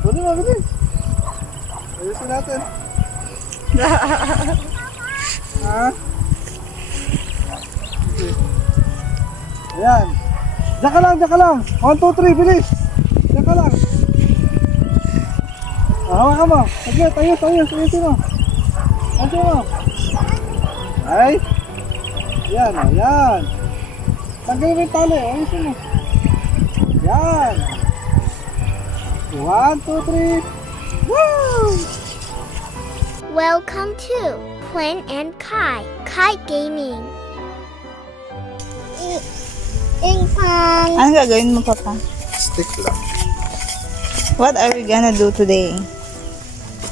Tuloy mo, bilis. Ayusin natin. Ha? Okay. Ayan. Diyan ka lang. 1, 2, 3, bilis. Diyan ka lang. Hawakan mo. Agad, ayusin mo. Ayusin mo. Ay. Ayan. Tanggalin mo yung tali. Ayusin mo. Yan. 1, 2, 3. Woo! Welcome to Plan and Kai Kite Gaming. Pang. Anong gagawin mo, Papa? Stick lang. What are we gonna do today?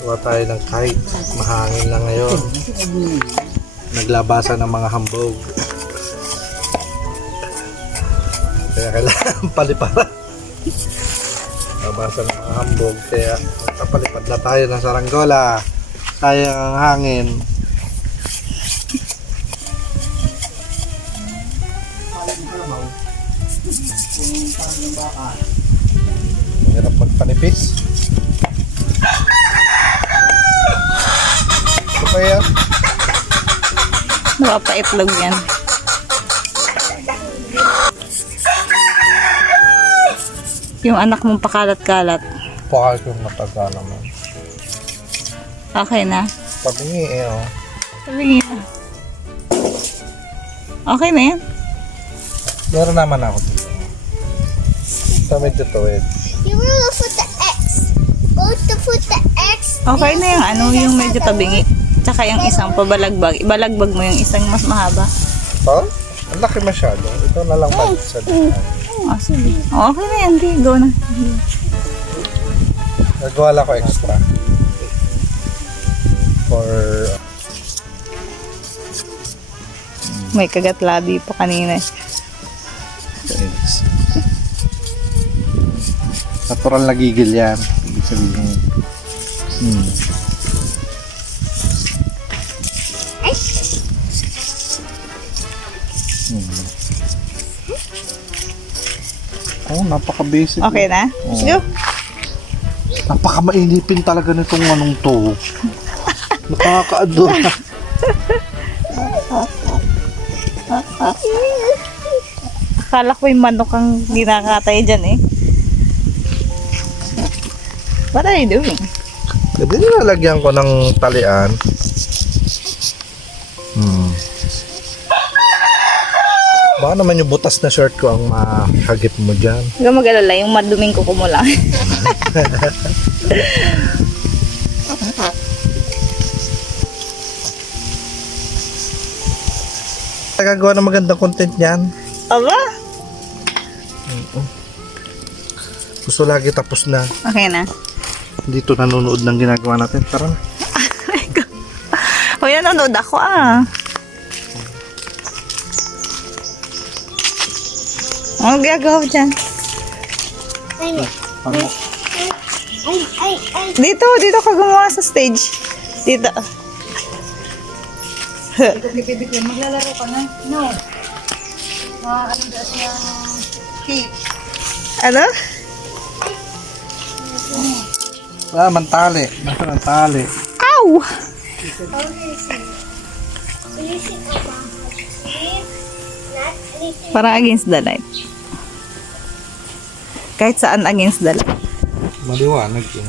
Kuha tayo ng kite. Mahangin lang ngayon. Naglabasan ng mga hambog. Kaya kailangan paliparan. Labasan ng mga hambog. Kaya kapalipad na tayo ng saranggola. Sayang ang hangin. Hirap magpanipis. Ito pa yan. Napapaitlog yan. Yung anak mong pakalat-kalat. Pakal ko yung mataga naman. Okay na? Pabingi eh oh. Sabi nga. Okay na yan? Meron naman ako dito. Sa medyo tuwid. You will put the X. Put the X. Okay na yung ano, yung medyo tabingi. Tsaka yung isang pabalagbag. Ibalagbag mo yung isang mas mahaba. Oh? Ang laki masyado. Ito na lang balik sa dito. Ah, sige. Okay na yan, di. Go na. Nagawa lang ko extra. For... May kagat labi pa kanina. Thanks. Natural na gigil yan. Ibig sabihin. Oh, napaka-basic. Okay na? Oo. Go. Napaka-mainipin talaga nitong anong to. Nakaka-adora. Akala ko yung manok ang dinakatay dyan eh. What are you doing? Pwede nilalagyan ko ng talian. Baka naman yung butas na shirt ko ang mahagip mo dyan. Huwag mag-alala, yung maduming kuko mo lang. Nagagawa ng magandang content yan. Aba? Gusto lagi tapos na. Okay na. Dito nanonood ng ginagawa natin. Tara na. Hoy, nanonood ako ah. Ano gagawa ko dyan? Dito ka gumawa sa stage. Dito. Maglalaro ka na? No. Ano daw siya? Cake. Ano? Mantali. Mantali. Ow! Parang against the light. Kahit saan against the light. Maliwanag yun.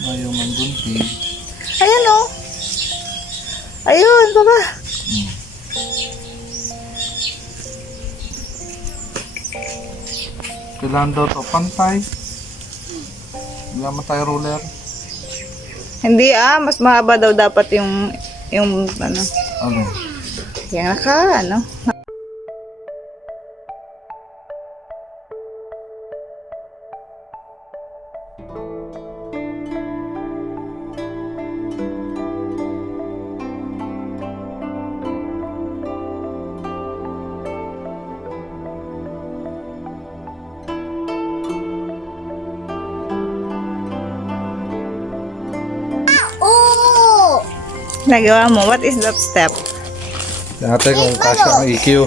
Ayaw mang gunting. Ayan o. Ayun, baba. Kailangan daw to pantay. Hindi naman tayo ruler. Hindi mas mahaba daw dapat yung ano. Ano? Yan ano. Nagawa mo. What is that step? Dati kung kasya ang EQ.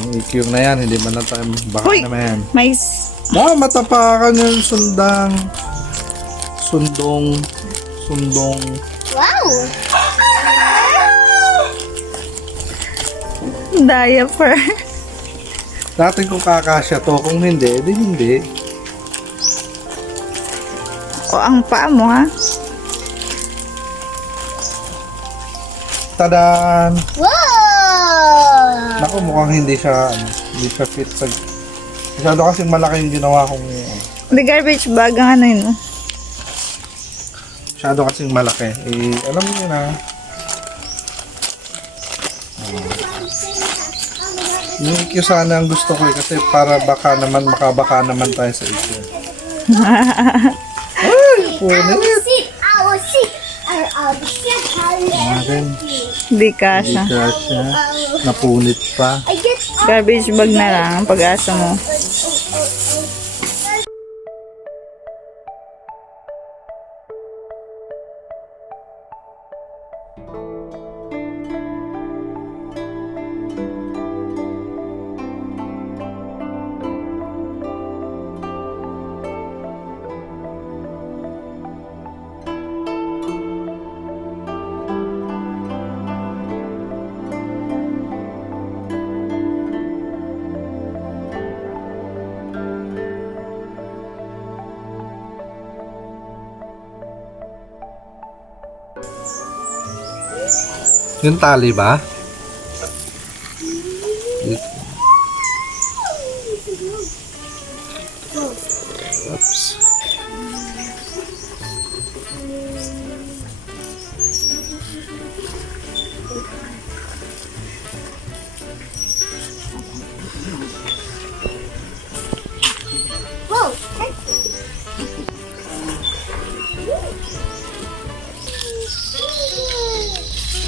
Ang EQ na yan, hindi man na tayo baka Hoy! naman. May... Matapakan yung sundong. Wow! Diaper. Dati kung kakasya to, kung hindi, di hindi. O, ang paa mo, ha? Tadan! Wow! Naku, mukhang hindi siya fit sa... Masyado kasing malaki yung ginawa kong... The garbage bag, ang ano yun, oh. Masyado kasing malaki. Eh, alam niyo na. Yung EQ sana ang gusto ko eh, kasi para makabaka naman tayo sa EQ. Ay, punit! I will see. Natin, Di kasha. hindi siya. Napunit pa. I get Garbage bag na lang ang pag-asa mo. Yung tali ba? Oops. whoa.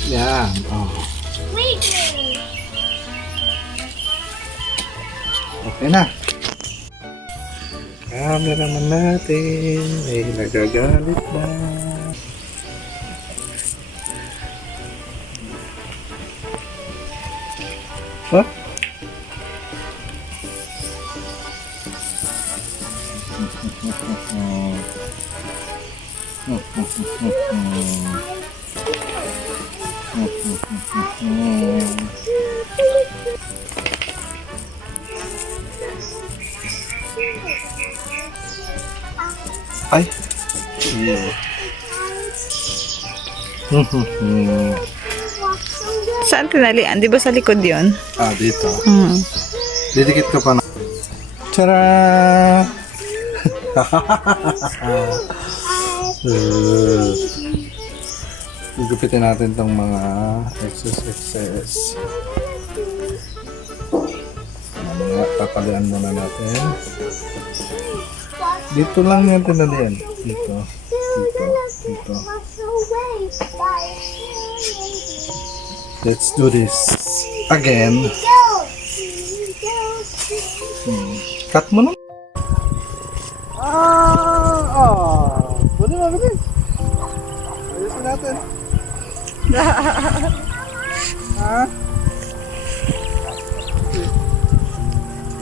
Yan. Oh. Wait. Okay na. Cameraman natin ay nagagalit na. Huh? Ay. Yeah. Saan tinalian? Di ba sa likod yun? Dito. Hmm. Didikit ko pa na. Tara! Gugupitin natin tong mga excess. Mamaya, papalian muna natin. Dito lang yung tinalian. Dito. Let's do this again. Cut mo na. Pwede na, pwede. Ayusin natin.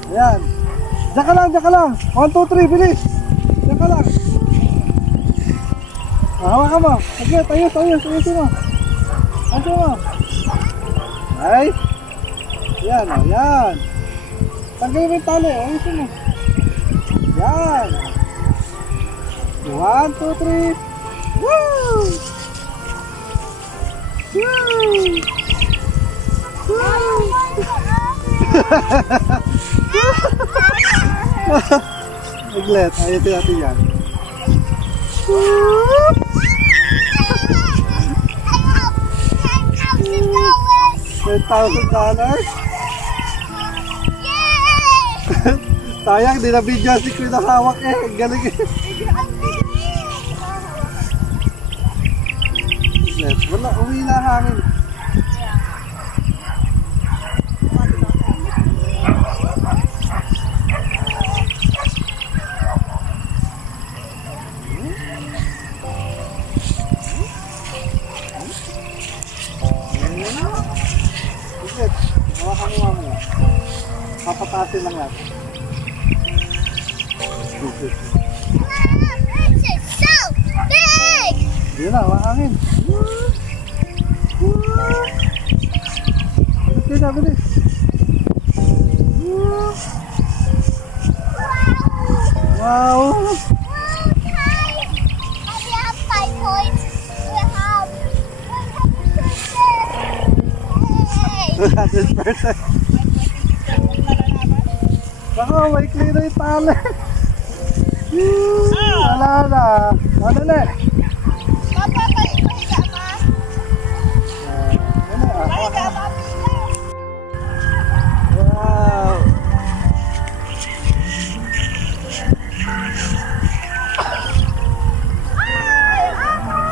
Ayan. Diyan ka lang. 1, 2, 3, bilis. Diyan ka lang. Hawakan mo. Sige, ayusin mo. Ayusin mo. Ay. Yan. Tanggalin mo yung tali. Ayusin mo. Yan. 1, 2, 3. Woo! Maglet, ayusin natin yan. $10,000? Sayang, di na video si Queen na hawak eh. Galing eh. Wala, uwi na hangin. Patasin lang natin. It's so big! Yun na, makangin. Bilis na, bilis. Wow! We have 5 points. We have 100%. Baka may clear na yung tali. Wala na. Ano na? Papa, pahiga ka. Pahiga, pahiga. Wow!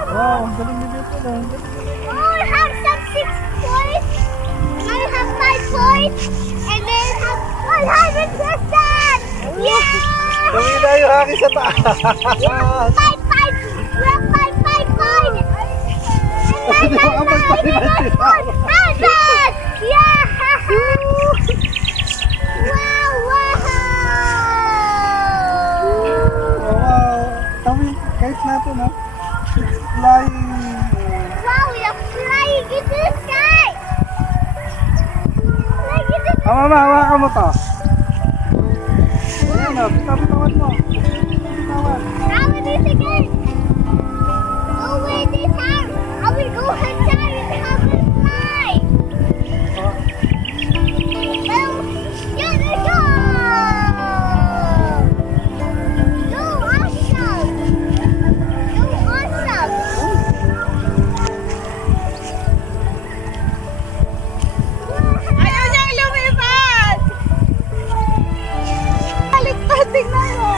Wow, ang galing ni Bito na. Ang galing. Oh, I have some 6 points. I have 5 points. And then have 100%. Yeah! Tuwi na yung hangin sa taas. We have 5 points. Hindi mo ang magpaliman sila. 100! Yeah! Wow, wow! Wow! Tawin, kahit natin ha. Flying. Wow, we are flying into the sky! Flying into the Mama, hawakan mo to. Ayan o, bitawan mo. Bitawan. How is this again? Go with this hand. I will go inside and have it fly. Well, here we go. Go awesome. Go awesome. Ayaw niyang lumipad! Baliktad, tingnan mo!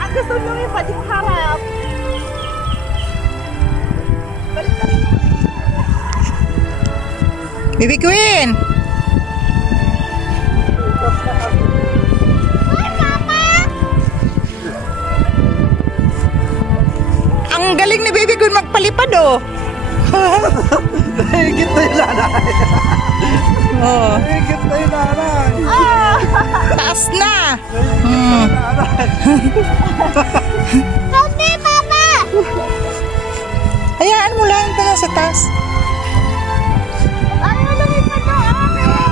Ang gusto lumipad yung harap. Baby Queen! Hi, Papa. Ang galing ni Baby Queen magpalipad oh! Higit na yung nanay. Oh, Higit na yung nanay. taas na! Nanay. Help me, Papa. Hayaan mo lang ito sa taas. Ayaw lumipad ng akin.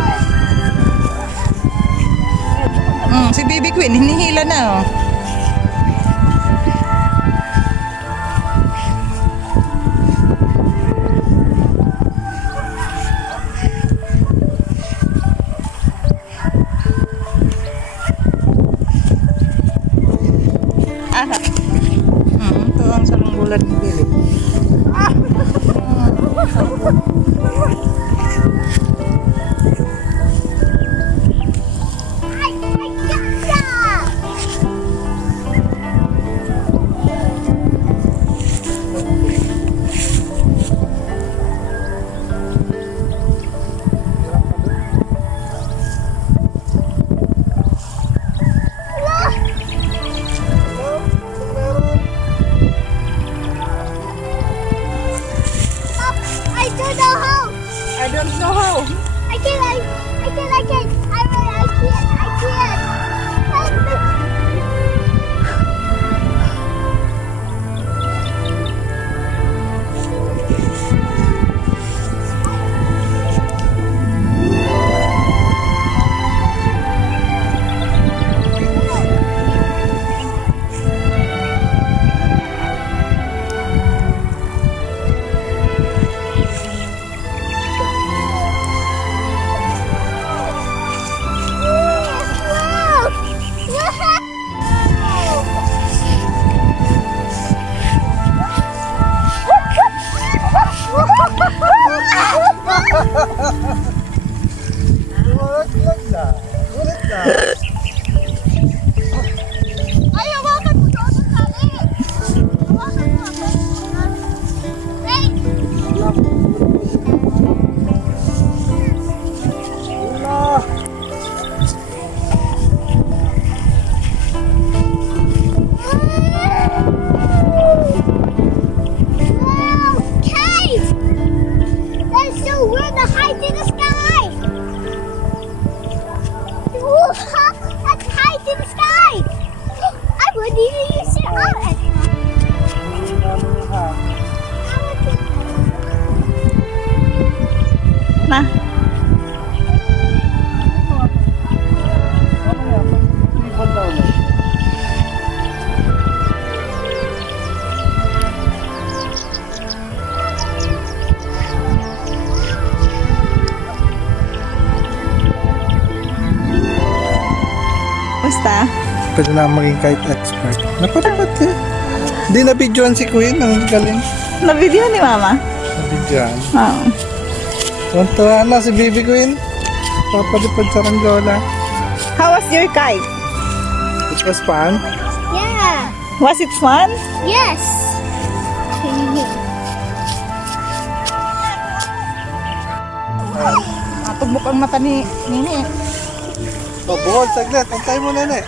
Si Baby Queen, hinihila na oh. Ito ang saranggulan ni Baby. I gotcha. I don't know how. I don't know how. you sit on it? Na. Ibon daw ulit. Basta. Pwede na maging kahit expert. Napadapat ka. Hindi na videoan si Queen. Ang galing. Na-video ni Mama. Na videoan. Oo. Tuntuhan na si Baby Queen. Papadipad sa Ranggola. How was your kite? It was fun. Yeah. Was it fun? Yes. Tugbok ang mata ni Nini. Oh, bukol, saglit. Antay mo na, ne.